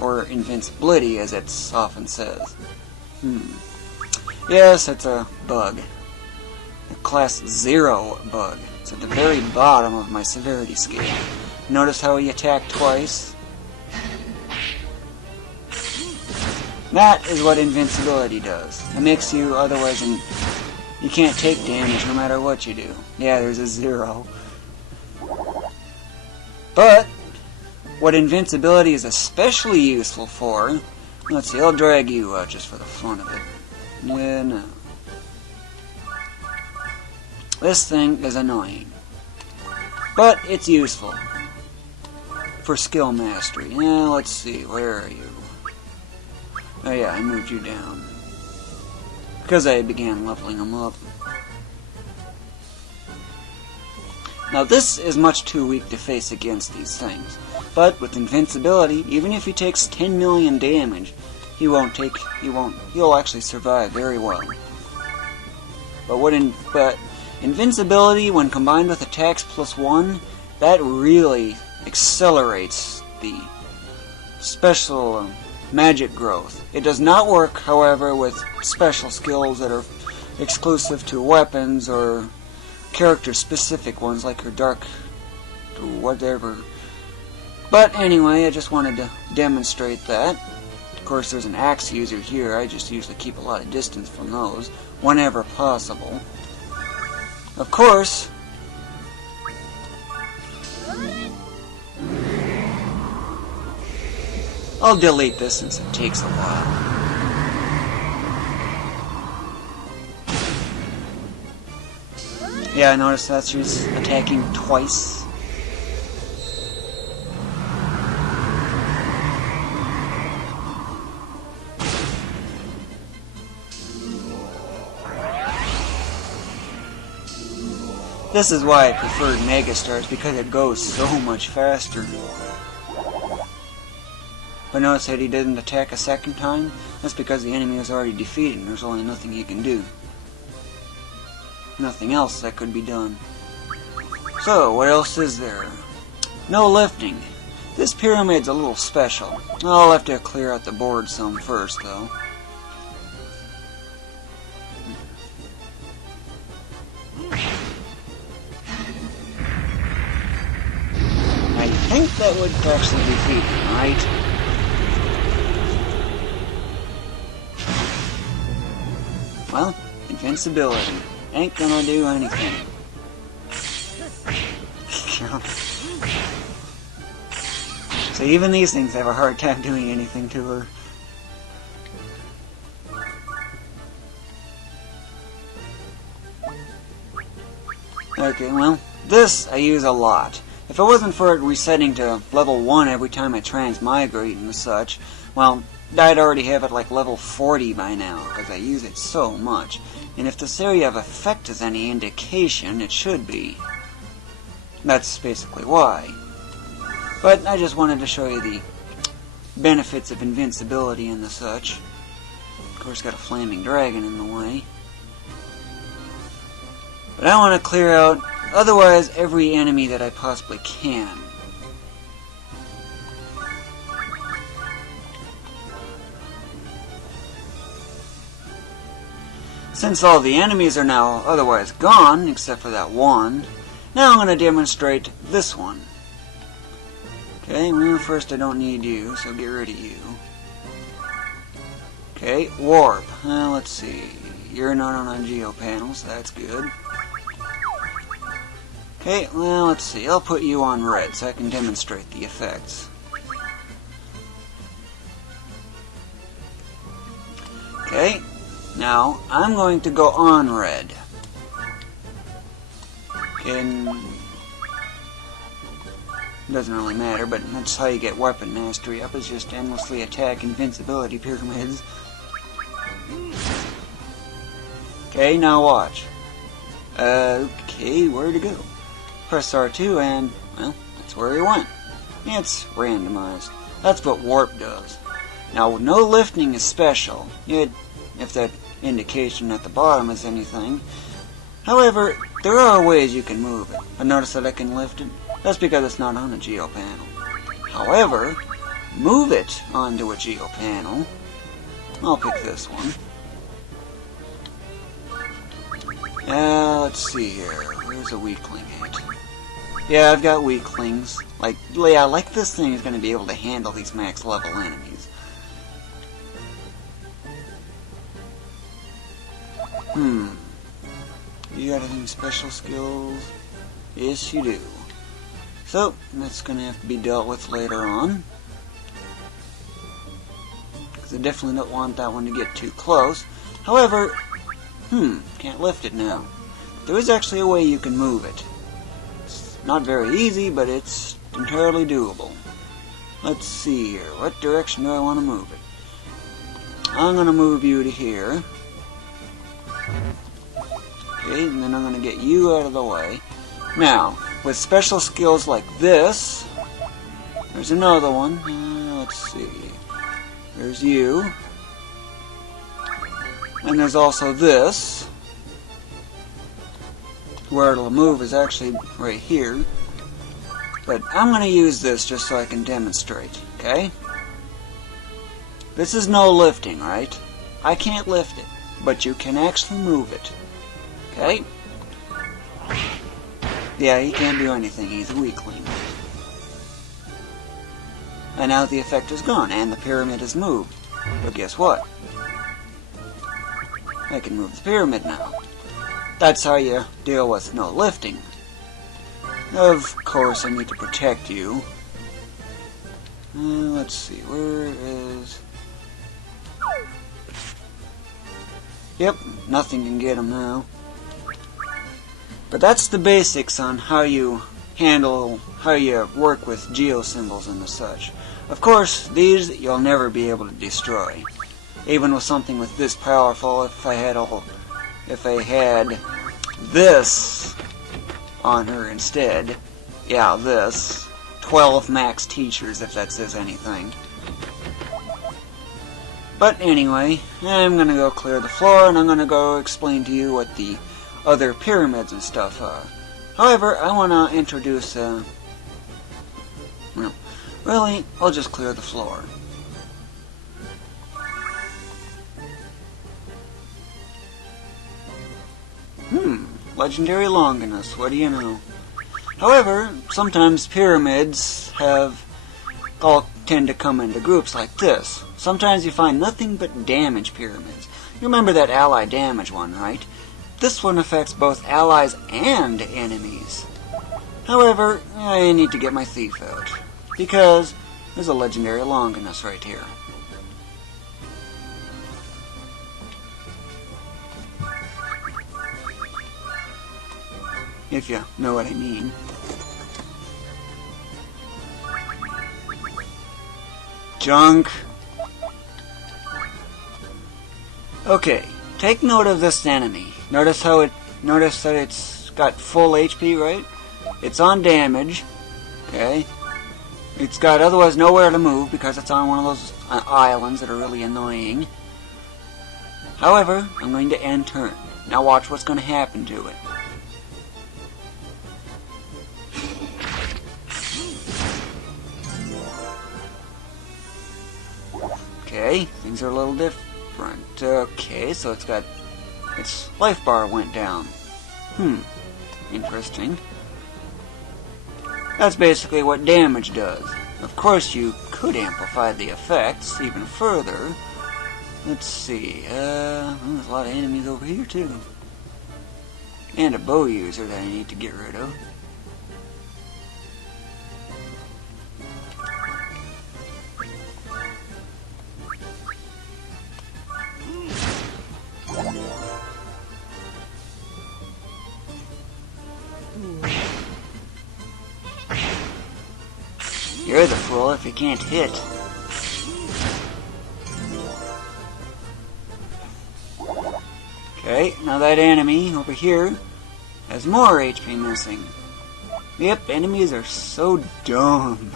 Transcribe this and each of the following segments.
Or invincibility, as it often says. Yes, it's a bug. A class 0 bug. It's at the very bottom of my severity scale. Notice how he attacked twice? That is what invincibility does. It makes you otherwise you can't take damage no matter what you do. Yeah, there's a 0. But what invincibility is especially useful for, let's see, I'll drag you out just for the fun of it. Yeah, no. This thing is annoying. But it's useful. For skill mastery. Yeah, let's see, where are you? Oh yeah, I moved you down. Because I began leveling them up. Now this is much too weak to face against these things. But with invincibility, even if he takes 10 million damage, he'll actually survive very well. But invincibility, when combined with attacks +1, that really accelerates the special magic growth. It does not work, however, with special skills that are exclusive to weapons or character-specific ones like her dark or whatever. But anyway, I just wanted to demonstrate that. Of course, there's an axe user here. I just usually keep a lot of distance from those whenever possible. Of course, I'll delete this since it takes a while. Yeah, I noticed that she's attacking twice. This is why I preferred Megastars, because it goes so much faster. But notice that he didn't attack a second time? That's because the enemy is already defeated and there's only nothing he can do. Nothing else that could be done. So, what else is there? No lifting. This pyramid's a little special. I'll have to clear out the board some first, though. I think that would actually defeat him, right? Well, invincibility. Ain't gonna do anything. So even these things have a hard time doing anything to her. Okay, well, this I use a lot. If it wasn't for it resetting to level 1 every time I transmigrate and such, well, I'd already have it like level 40 by now, because I use it so much. And if this area of effect is any indication, it should be. That's basically why. But I just wanted to show you the benefits of invincibility and the such. Of course, got a flaming dragon in the way. But I want to clear out, otherwise, every enemy that I possibly can. Since all the enemies are now otherwise gone, except for that one, now I'm going to demonstrate this one. Okay, well, first I don't need you, so get rid of you. Okay, warp. Let's see. You're not on a geo panel, so that's good. Okay, well, let's see. I'll put you on red so I can demonstrate the effects. Okay, now I'm going to go on red. Doesn't really matter, but that's how you get weapon mastery up, is just endlessly attack invincibility pyramids. Okay, now watch. Okay, where to go? Press R2 and, well, that's where he went. It's randomized. That's what warp does. Now, no lifting is special, if that indication at the bottom is anything. However, there are ways you can move it. But notice that I can lift it? That's because it's not on a geo panel. However, move it onto a geo panel. I'll pick this one. Let's see here. Where's a weakling at? Yeah, I've got weaklings. Like this thing is going to be able to handle these max level enemies. You got any special skills? Yes, you do. So, that's going to have to be dealt with later on. Because I definitely don't want that one to get too close. However, can't lift it now. There is actually a way you can move it. It's not very easy, but it's entirely doable. Let's see here. What direction do I want to move it? I'm going to move you to here. Okay, and then I'm going to get you out of the way. Now, with special skills like this, there's another one. Let's see. There's you. And there's also this, where it'll move is actually right here. But I'm going to use this just so I can demonstrate, okay? This is no lifting, right? I can't lift it, but you can actually move it, okay? Yeah, he can't do anything, he's a weakling. And now the effect is gone, and the pyramid is moved. But guess what? I can move the pyramid now. That's how you deal with no lifting. Of course, I need to protect you. Let's see, where is... Yep, nothing can get him now. But that's the basics on how you work with geosymbols and the such. Of course, these you'll never be able to destroy. Even with something with this powerful, if I had this on her instead, yeah, this, 12 max teachers if that says anything. But anyway, I'm gonna go clear the floor and I'm gonna go explain to you what the other pyramids and stuff are. However, I wanna introduce, well, really, I'll just clear the floor. Legendary Longinus, what do you know? However, sometimes pyramids all tend to come into groups like this. Sometimes you find nothing but damage pyramids. You remember that ally damage one, right? This one affects both allies and enemies. However, I need to get my thief out, because there's a legendary Longinus right here. If you know what I mean. Junk. Okay, take note of this enemy. Notice that it's got full HP, right? It's on damage. Okay. It's got otherwise nowhere to move because it's on one of those islands that are really annoying. However, I'm going to end turn. Now watch what's going to happen to it. Okay, things are a little different. Okay, so its life bar went down. Interesting. That's basically what damage does. Of course, you could amplify the effects even further. Let's see, there's a lot of enemies over here too. And a bow user that I need to get rid of. You're the fool if you can't hit. Okay, now that enemy over here has more HP missing. Yep, enemies are so dumb.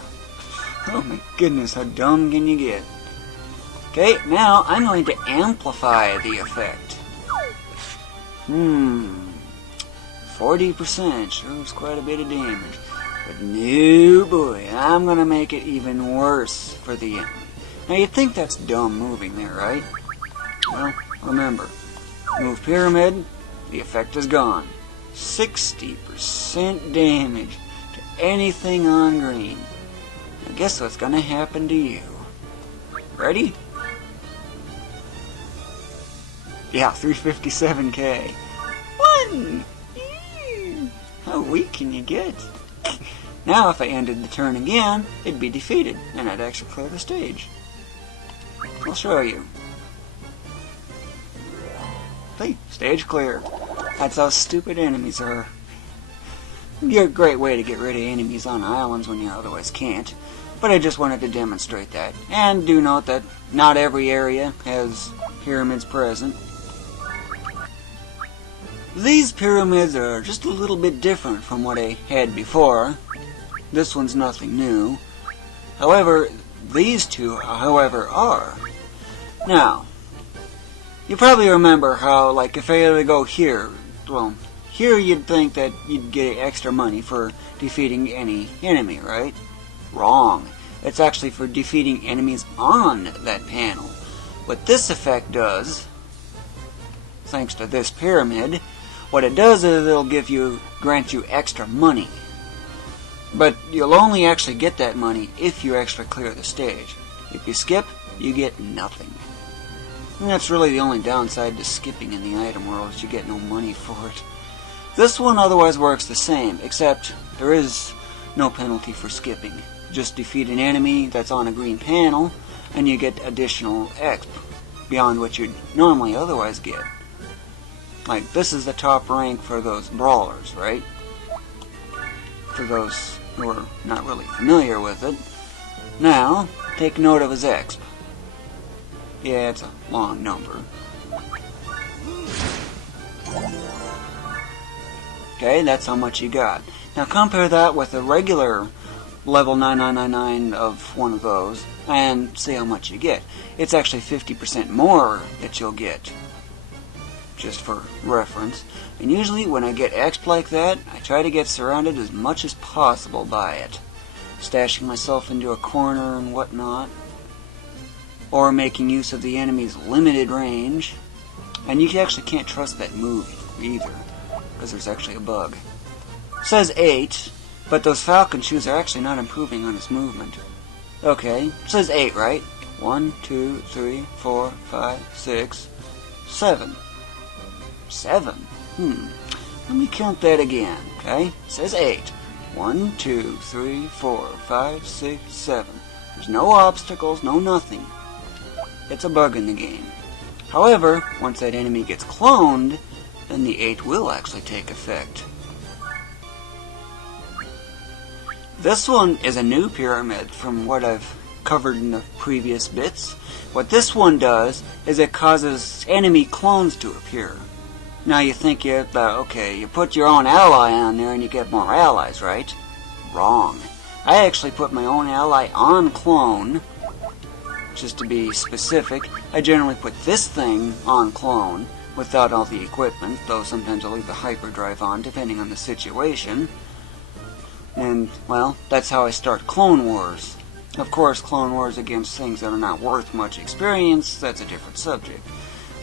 Oh my goodness, how dumb can you get? Okay, now I'm going to amplify the effect. 40% shows quite a bit of damage. But no boy, I'm gonna make it even worse for the enemy. Now you'd think that's dumb moving there, right? Well, remember, move pyramid, the effect is gone. 60% damage to anything on green. Now guess what's gonna happen to you? Ready? Yeah, 357k. One! How weak can you get? Now if I ended the turn again, it'd be defeated, and I'd actually clear the stage. I'll show you. See, stage clear. That's how stupid enemies are. You're a great way to get rid of enemies on islands when you otherwise can't. But I just wanted to demonstrate that. And do note that not every area has pyramids present. These pyramids are just a little bit different from what I had before. This one's nothing new. However, these two, however, are. Now, you probably remember how, like, if I had to go here, well, here you'd think that you'd get extra money for defeating any enemy, right? Wrong. It's actually for defeating enemies on that panel. What this effect does, thanks to this pyramid, what it does is it'll grant you extra money. But you'll only actually get that money if you actually clear the stage. If you skip, you get nothing. And that's really the only downside to skipping in the item world, is you get no money for it. This one otherwise works the same, except there is no penalty for skipping. Just defeat an enemy that's on a green panel, and you get additional exp beyond what you'd normally otherwise get. Like, this is the top rank for those brawlers, right? For those who are not really familiar with it. Now, take note of his exp. Yeah, it's a long number. Okay, that's how much you got. Now compare that with a regular level 9999 of one of those, and see how much you get. It's actually 50% more that you'll get. Just for reference. And usually when I get exp like that, I try to get surrounded as much as possible by it. Stashing myself into a corner and whatnot. Or making use of the enemy's limited range. And you actually can't trust that move either, because there's actually a bug. It says 8, but those falcon shoes are actually not improving on its movement. Okay, it says 8, right? 1, 2, 3, 4, 5, 6, 7. 7? Let me count that again, okay? It says 8. 1, 2, 3, 4, 5, 6, 7. There's no obstacles, no nothing. It's a bug in the game. However, once that enemy gets cloned, then the 8 will actually take effect. This one is a new pyramid from what I've covered in the previous bits. What this one does is it causes enemy clones to appear. Now you think okay, you put your own ally on there and you get more allies, right? Wrong. I actually put my own ally on clone. Just to be specific, I generally put this thing on clone without all the equipment, though sometimes I'll leave the hyperdrive on depending on the situation. And, well, that's how I start Clone Wars. Of course, Clone Wars against things that are not worth much experience, that's a different subject.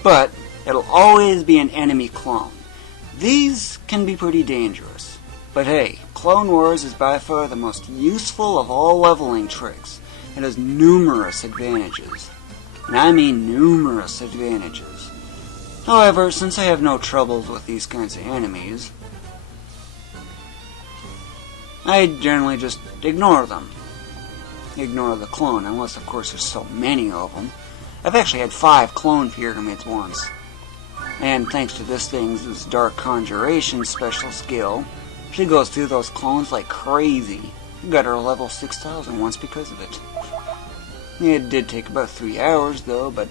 But it'll always be an enemy clone. These can be pretty dangerous. But hey, Clone Wars is by far the most useful of all leveling tricks. It has numerous advantages. And I mean numerous advantages. However, since I have no troubles with these kinds of enemies, I generally just ignore them. Ignore the clone, unless of course there's so many of them. I've actually had 5 clone pyramids once. And thanks to this Dark Conjuration special skill, she goes through those clones like crazy. Got her level 6,000 once because of it. It did take about 3 hours though, but